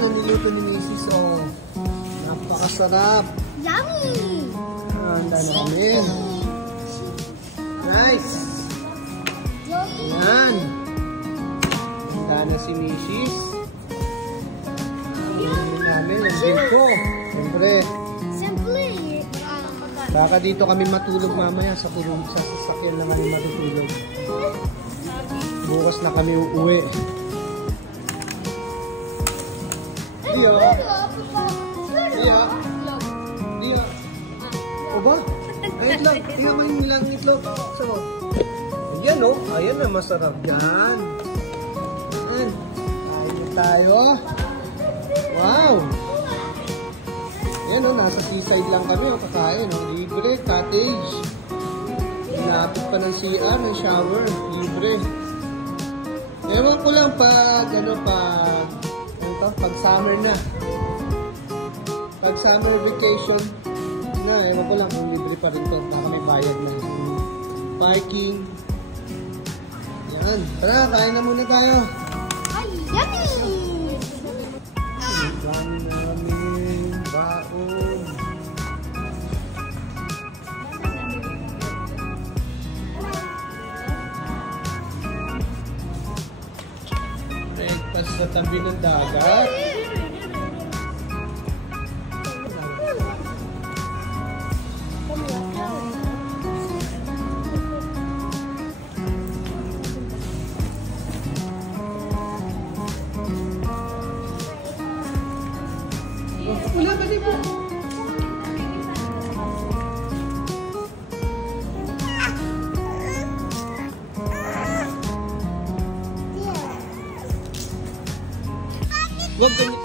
ang niluto ni Mrs. Oh. Napakasarap. Yummy! Handa na kami. Nice! Ayan. Handa na si Mrs. Ang namin, ang bilko. Siyempre. Baka dito kami matulog mamaya sa sasakyan na kami matutulog. Bukas na kami uuwi. Dia. O ba? Ayun lang. Tingnan mo yung nilang itlog. So, ayan o. Ayan na, masarap yan. Ayan. Kain tayo. Wow. Ayan o, nasa seaside lang kami o. Kakain o. Libre, cottage. Hinapit pa ng CR, ng shower. Libre. Ewan ko lang pag, pag summer na. Pag summer vacation na, ewan ko lang kung libre pa rin to. Baka may bayad na. Parking. Yan. Tara, kain na muna tayo. Ay, yummy! Ang daming baon. Breakfast sa tabi ng dagat. Wala ba din po? Wag ganyan.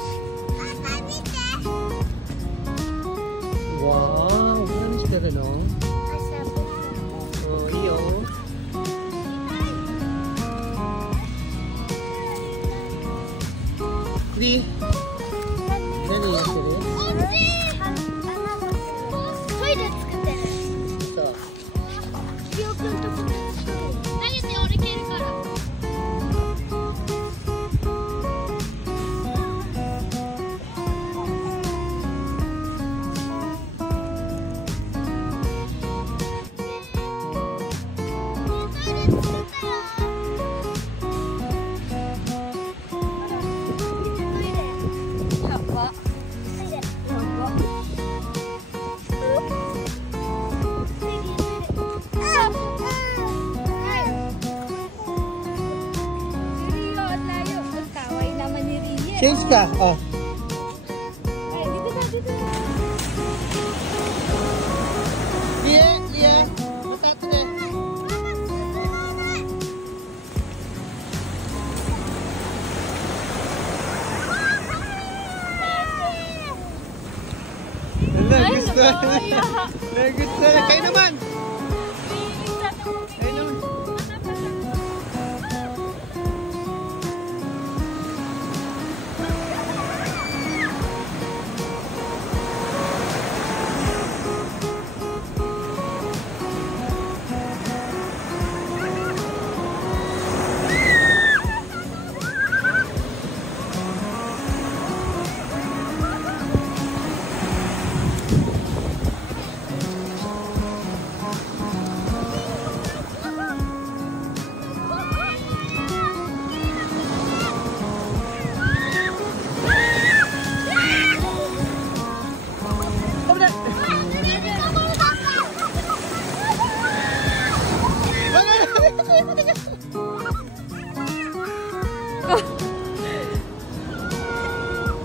Wow, ano is there, no? Oh, iyo. Di. Nani ya sire? Change ka. Oh. Ay, dito na, dito na. Lia. Matat din. Hala, gusto. Gusto. Kayo naman. Kayo naman.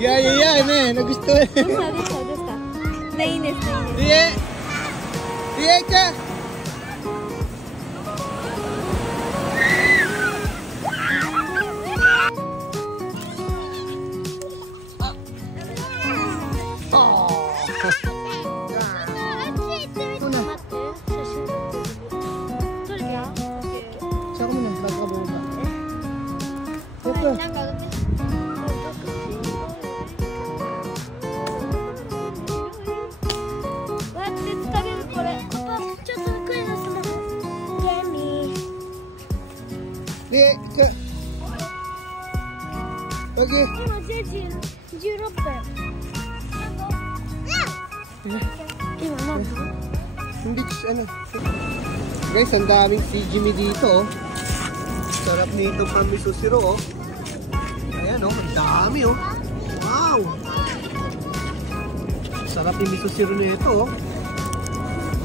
Yeah, man. Nagustuhan. Gusto. Nainis. Lia, ka. Lia, ka. Pagi. Hindi, ano. Guys, ang daming si Jimmy dito. Sarap nito kami susiro. Ayan oh, ang dami oh. Wow! Sarap yung miso zero na ito oh.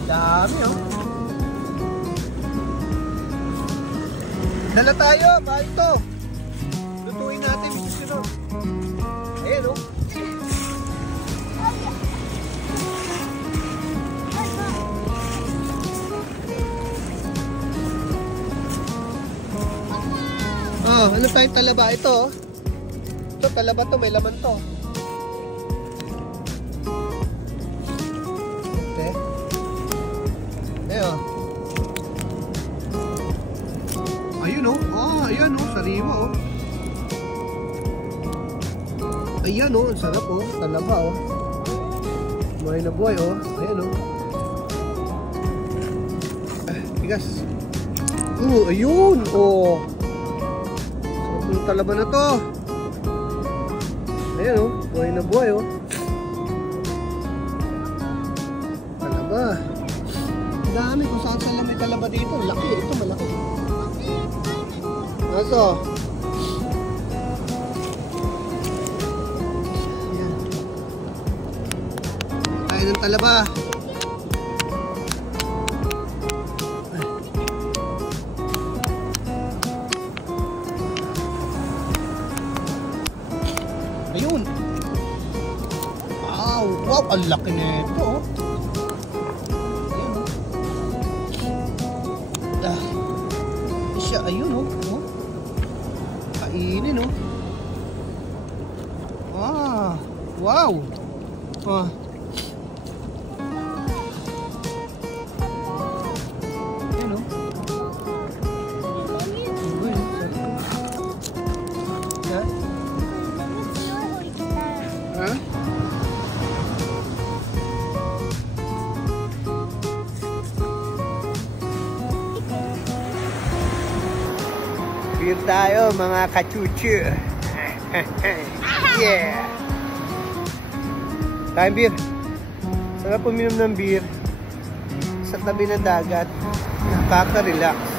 Dami oh. Dala tayo, bahal ito. Lutuin natin miso zero. Ayan oh. Oh, ano tayong talaba ito? Ito, talaba to, may laman to. Okay. Ayan. Ayun oh. Ah, ayan oh, sariwa oh. Ayan oh, ang sarap oh, talaba oh. Buhay na buhay oh. Ayan oh. Tigas. Ayun oh. Yung talaba na to. Ayan oh, buhay na buhay oh. Talaba. Dami kung saan saan lang may talaba dito. Laki, ito malaki. Aso. Ayan. Tayo ng talaba. Ayun. Wow, wow, ang laki na ito oh. Ayun oh. Siya, ayun oh. Oh. Kainin oh. Ah, wow. Ah. Ayun oh. Huh? Beer tayo mga kachuchu. Yeah. Tayo beer. Sarap uminom ng beer sa tabi ng dagat. Nakaka-relax.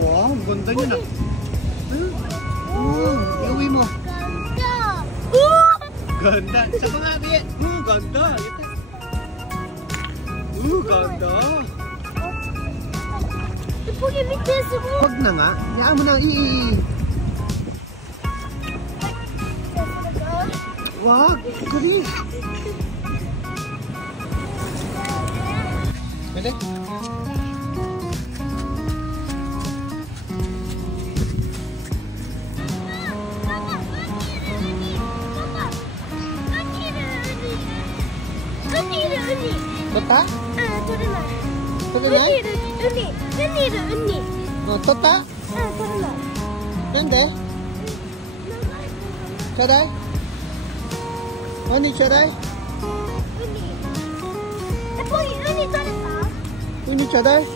Wow, ang ganda niya na. Iuwi mo. Ganda. Sa mga biye. Ganda. Ganda. Huwag na nga. Hayaan mo na Wag. Gali. Gali. Tota? Tota? Nande? Charai? Oni charai? Uni charai?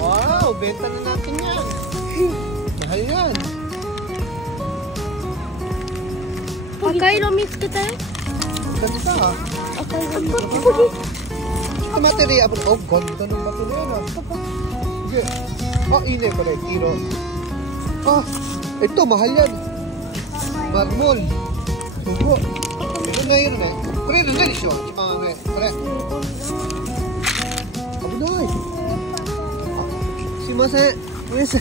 Wow, benta na natin yan. Mahal yan. Akairo mitsuketai? Ganda ha? Akairo. Ito materiya. Oh, ganda ng bato na yan ha. Sige. Oh, ini ko rin. Kiro. Ah, ito, mahal yan. Marmol. Sugo. Ito na yun eh. Kore, nandiyan isyo. Kore. Abinoy. Si Mase. Yes.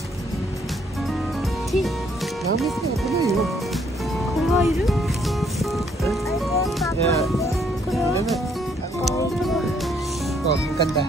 Namit na. Abinoy yun. これはいる？ Yeah. Oh, ang ganda.